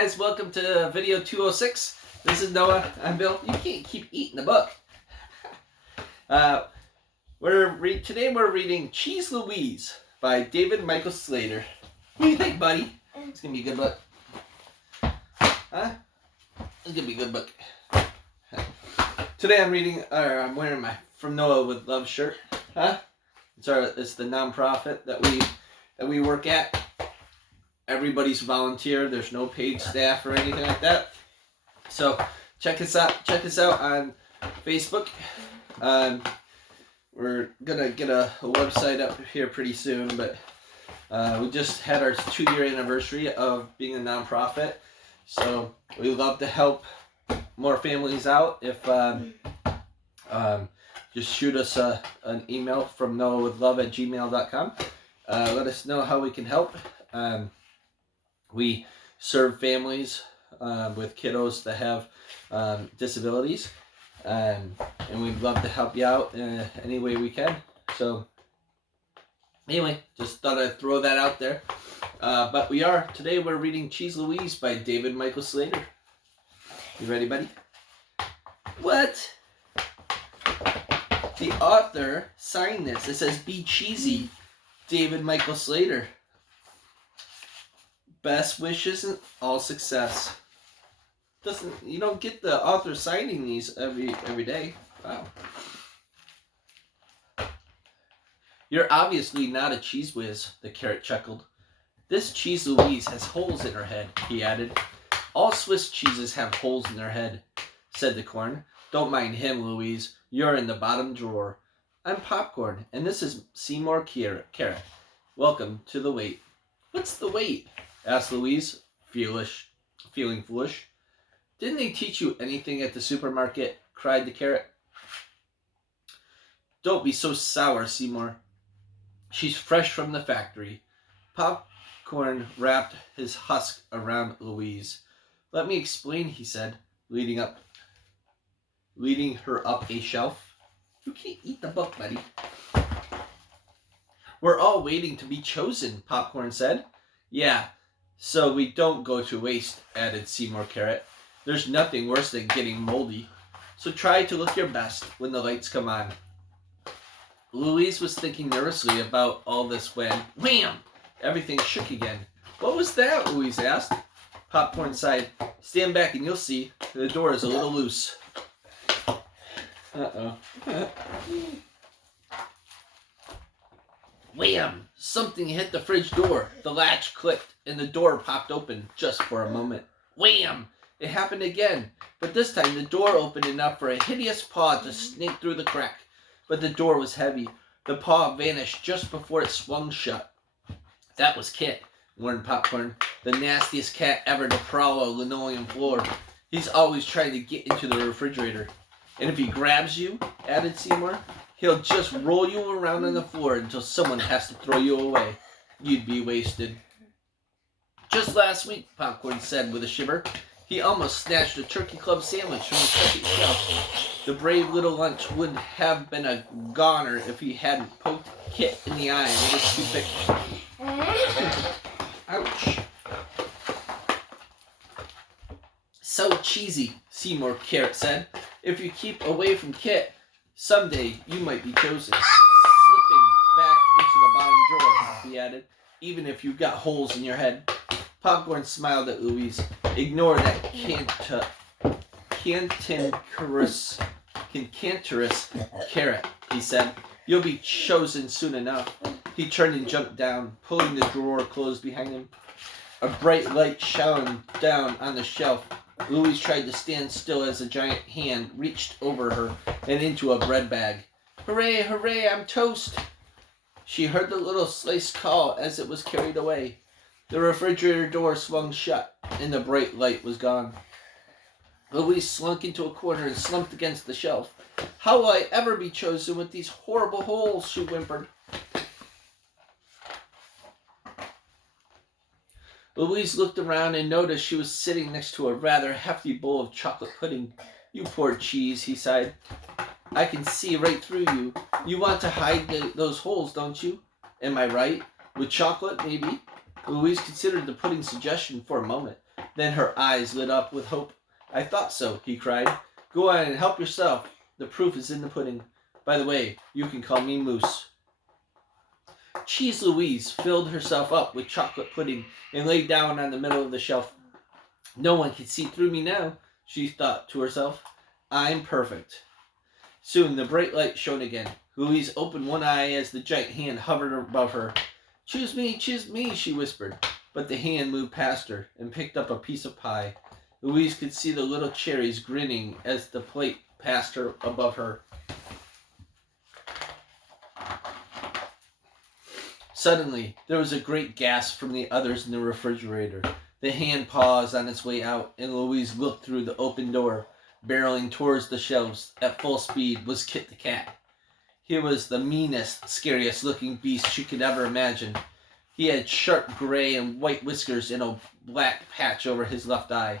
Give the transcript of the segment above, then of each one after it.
guys, welcome to video 206. This is Noah. I'm Bill. You can't keep eating the book. Today we're reading Cheese Louise by David Michael Slater. What do you think, buddy? It's gonna be a good book. Huh? It's gonna be a good book. Today I'm wearing my From Noah with Love shirt. Huh? It's the nonprofit that we work at. Everybody's volunteer. There's no paid staff or anything like that. So check us out. Check us out on Facebook. We're gonna get a website up here pretty soon, but we just had our 2-year anniversary of being a nonprofit. So we love to help more families out. If just shoot us an email from noahwithlove@gmail.com. Let us know how we can help. We serve families with kiddos that have disabilities, and we'd love to help you out any way we can. So anyway, just thought I'd throw that out there. But today we're reading Cheese Louise by David Michael Slater. You ready, buddy? What? The author signed this. It says, "Be cheesy, David Michael Slater. Best wishes and all success." You don't get the author signing these every day. Wow. "You're obviously not a cheese whiz," the carrot chuckled. "This Cheese Louise has holes in her head," he added. "All Swiss cheeses have holes in their head," said the corn. "Don't mind him, Louise. You're in the bottom drawer. I'm Popcorn, and this is Seymour Carrot. Welcome to the wait." "What's the wait?" asked Louise, feeling foolish. "Didn't they teach you anything at the supermarket?" cried the carrot. "Don't be so sour, Seymour. She's fresh from the factory." Popcorn wrapped his husk around Louise. "Let me explain," he said, leading her up a shelf. You can't eat the book, buddy. "We're all waiting to be chosen," Popcorn said. "Yeah, so we don't go to waste," added Seymour Carrot. "There's nothing worse than getting moldy. So try to look your best when the lights come on." Louise was thinking nervously about all this when, wham! Everything shook again. "What was that?" Louise asked. Popcorn sighed. "Stand back and you'll see. The door is a little loose." Uh-oh. Wham! Something hit the fridge door. The latch clicked, and the door popped open just for a moment. Wham! It happened again, but this time the door opened enough for a hideous paw to snake through the crack. But the door was heavy. The paw vanished just before it swung shut. "That was Kit," warned Popcorn. "The nastiest cat ever to prowl a linoleum floor. He's always trying to get into the refrigerator. And if he grabs you," added Seymour, "he'll just roll you around on the floor until someone has to throw you away. You'd be wasted." "Just last week," Popcorn said with a shiver, "he almost snatched a Turkey Club sandwich from the second shelf. The brave little lunch would have been a goner if he hadn't poked Kit in the eye with his toothpick." Ouch. "So cheesy," Seymour Carrot said. "If you keep away from Kit, someday you might be chosen. Slipping back into the bottom drawer," he added, "even if you've got holes in your head." Popcorn smiled at Louise. "Ignore that cantankerous carrot," he said. "You'll be chosen soon enough." He turned and jumped down, pulling the drawer closed behind him. A bright light shone down on the shelf. Louise tried to stand still as a giant hand reached over her and into a bread bag. "Hooray, hooray, I'm toast!" She heard the little slice call as it was carried away. The refrigerator door swung shut, and the bright light was gone. Louise slunk into a corner and slumped against the shelf. "How will I ever be chosen with these horrible holes?" she whimpered. Louise looked around and noticed she was sitting next to a rather hefty bowl of chocolate pudding. "You poor cheese," he sighed. "I can see right through you. You want to hide those holes, don't you? Am I right? With chocolate, maybe?" Louise considered the pudding suggestion for a moment. Then her eyes lit up with hope. "I thought so," he cried. "Go on and help yourself. The proof is in the pudding. By the way, you can call me Moose." Cheese Louise filled herself up with chocolate pudding and lay down on the middle of the shelf. "No one can see through me now," she thought to herself. "I'm perfect." Soon the bright light shone again. Louise opened one eye as the giant hand hovered above her. choose me, she whispered. But the hand moved past her and picked up a piece of pie. Louise could see the little cherries grinning as the plate passed her above her. Suddenly, there was a great gasp from the others in the refrigerator. The hand paused on its way out, and Louise looked through the open door. Barreling towards the shelves at full speed was Kit the cat. He was the meanest, scariest looking beast she could ever imagine. He had sharp gray and white whiskers and a black patch over his left eye.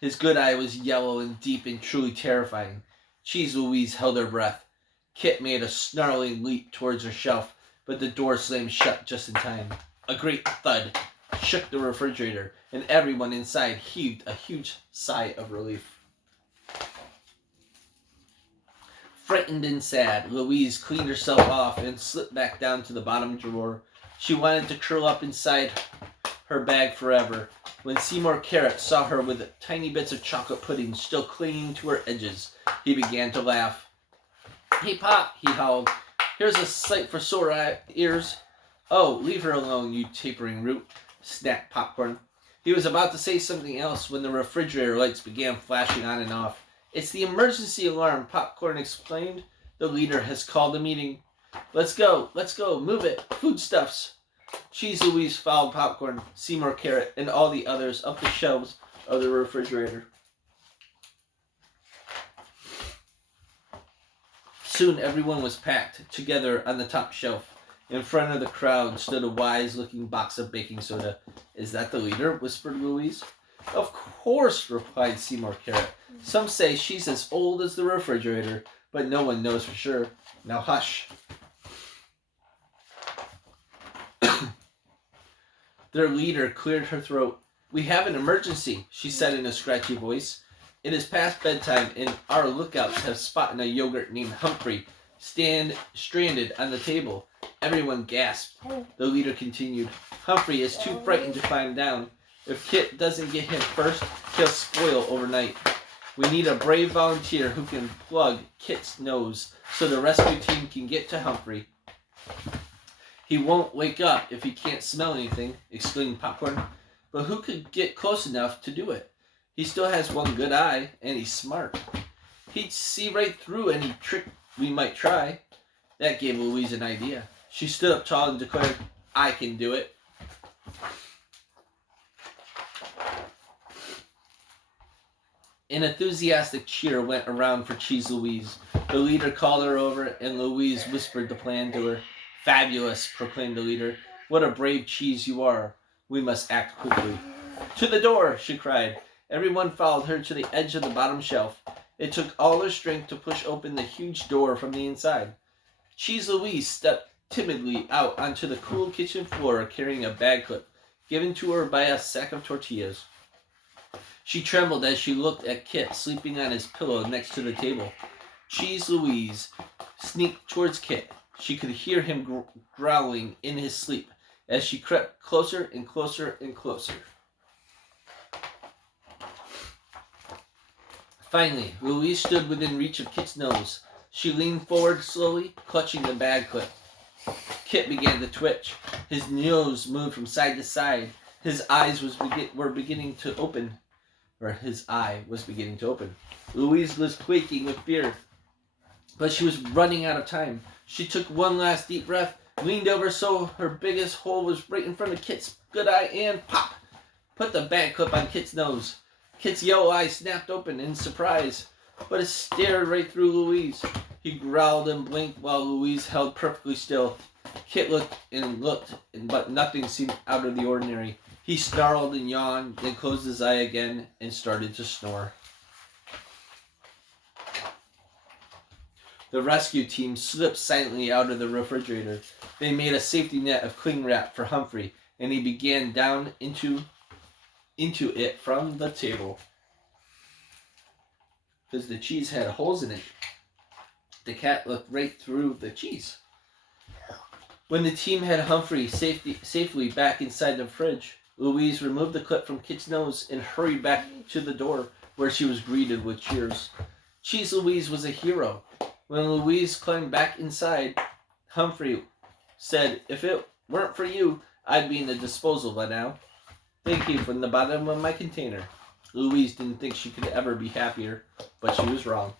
His good eye was yellow and deep and truly terrifying. Cheese Louise held her breath. Kit made a snarling leap towards her shelf, but the door slammed shut just in time. A great thud shook the refrigerator, and everyone inside heaved a huge sigh of relief. Frightened and sad, Louise cleaned herself off and slipped back down to the bottom drawer. She wanted to curl up inside her bag forever. When Seymour Carrot saw her with tiny bits of chocolate pudding still clinging to her edges, he began to laugh. "Hey, Pop," he howled. "Here's a sight for sore ears." "Oh, leave her alone, you tapering root," snapped Popcorn. He was about to say something else when the refrigerator lights began flashing on and off. "It's the emergency alarm," Popcorn explained. "The leader has called a meeting." Let's go, move it, foodstuffs." Cheese Louise followed Popcorn, Seymour Carrot, and all the others up the shelves of the refrigerator. Soon everyone was packed together on the top shelf. In front of the crowd stood a wise-looking box of baking soda. "Is that the leader?" whispered Louise. "Of course," replied Seymour Carrot. "Some say she's as old as the refrigerator, but no one knows for sure. Now hush." Their leader cleared her throat. "We have an emergency," she said in a scratchy voice. "It is past bedtime, and our lookouts have spotted a yogurt named Humphrey stranded on the table." Everyone gasped. The leader continued. "Humphrey is too frightened to climb down. If Kit doesn't get him first, he'll spoil overnight. We need a brave volunteer who can plug Kit's nose so the rescue team can get to Humphrey." "He won't wake up if he can't smell anything," exclaimed Popcorn. "But who could get close enough to do it? He still has one good eye, and he's smart. He'd see right through any trick we might try." That gave Louise an idea. She stood up tall and declared, "I can do it." An enthusiastic cheer went around for Cheese Louise. The leader called her over, and Louise whispered the plan to her. "Fabulous," proclaimed the leader. "What a brave cheese you are. We must act quickly." "To the door," she cried. Everyone followed her to the edge of the bottom shelf. It took all their strength to push open the huge door from the inside. Cheese Louise stepped timidly out onto the cool kitchen floor carrying a bag clip given to her by a sack of tortillas. She trembled as she looked at Kit sleeping on his pillow next to the table. Cheese Louise sneaked towards Kit. She could hear him growling in his sleep as she crept closer and closer and closer. Finally, Louise stood within reach of Kit's nose. She leaned forward slowly, clutching the bag clip. Kit began to twitch. His nose moved from side to side. His eyes were beginning to open. His eye was beginning to open. Louise was quaking with fear, but she was running out of time. She took one last deep breath, leaned over so her biggest hole was right in front of Kit's good eye, and pop! Put the bag clip on Kit's nose. Kit's yellow eye snapped open in surprise, but it stared right through Louise. He growled and blinked while Louise held perfectly still. Kit looked, but nothing seemed out of the ordinary. He snarled and yawned, then closed his eye again and started to snore. The rescue team slipped silently out of the refrigerator. They made a safety net of cling wrap for Humphrey, and he began down into into it from the table. Because the cheese had holes in it. The cat looked right through the cheese. When the team had Humphrey safely back inside the fridge, Louise removed the clip from Kit's nose and hurried back to the door, where she was greeted with cheers. Cheese Louise was a hero. When Louise climbed back inside, Humphrey said, "If it weren't for you, I'd be in the disposal by now. Thank you from the bottom of my container." Louise didn't think she could ever be happier, but she was wrong.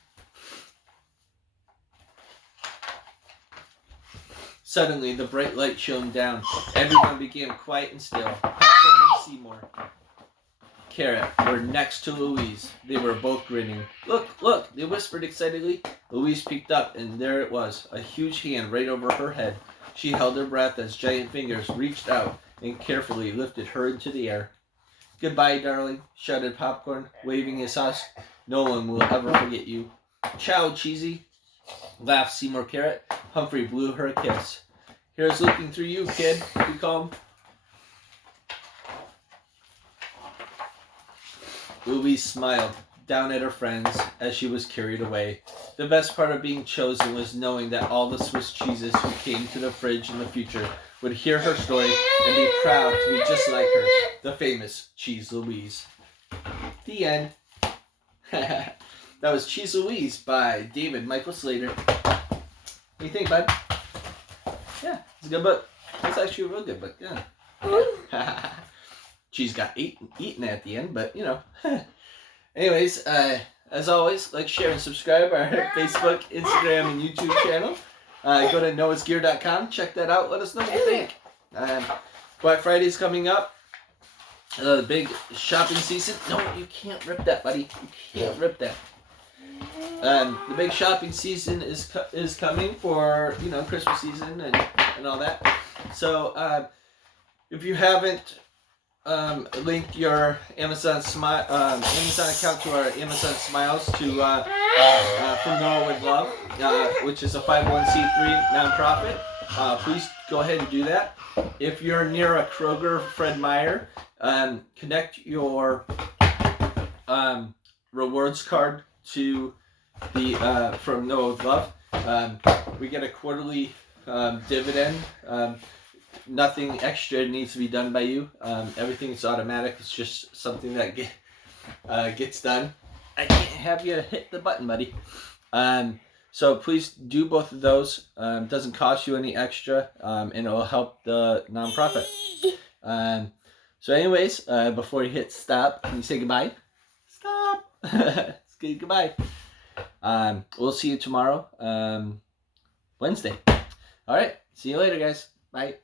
Suddenly, the bright light shone down. Everyone became quiet and still. Popcorn and Seymour Carrot were next to Louise. They were both grinning. "Look, look," they whispered excitedly. Louise peeked up, and there it was, a huge hand right over her head. She held her breath as giant fingers reached out and carefully lifted her into the air. "Goodbye, darling," shouted Popcorn, waving his husk. "No one will ever forget you." "Ciao, Cheesy," laughed Seymour Carrot. Humphrey blew her a kiss. "Here's looking through you, kid," he called. Louise smiled down at her friends as she was carried away. The best part of being chosen was knowing that all the Swiss cheeses who came to the fridge in the future would hear her story and be proud to be just like her, the famous Cheese Louise. The end. That was Cheese Louise by David Michael Slater. What do you think, bud? Yeah, it's a good book. It's actually a real good book, yeah. Cheese got eaten at the end, but you know. Anyways, as always, like, share, and subscribe our Facebook, Instagram, and YouTube channel. Go to noahsgear.com. Check that out. Let us know what you think. Black Friday's coming up. The big shopping season. No, you can't rip that, buddy. You can't rip that. The big shopping season is coming for, you know, Christmas season and all that. So if you haven't linked your Amazon account to our Amazon Smiles to from Noah with Love, which is a 501c3 nonprofit, please go ahead and do that. If you're near a Kroger, Fred Meyer, connect your rewards card to the from Noah with Love. We get a quarterly dividend. Nothing extra needs to be done by you. Everything is automatic. It's just something that gets done. I can't have you hit the button, buddy. So please do both of those. It doesn't cost you any extra, and it will help the nonprofit. So anyways, before you hit stop, can you say goodbye? Stop. Say goodbye. We'll see you tomorrow, Wednesday. All right. See you later, guys. Bye.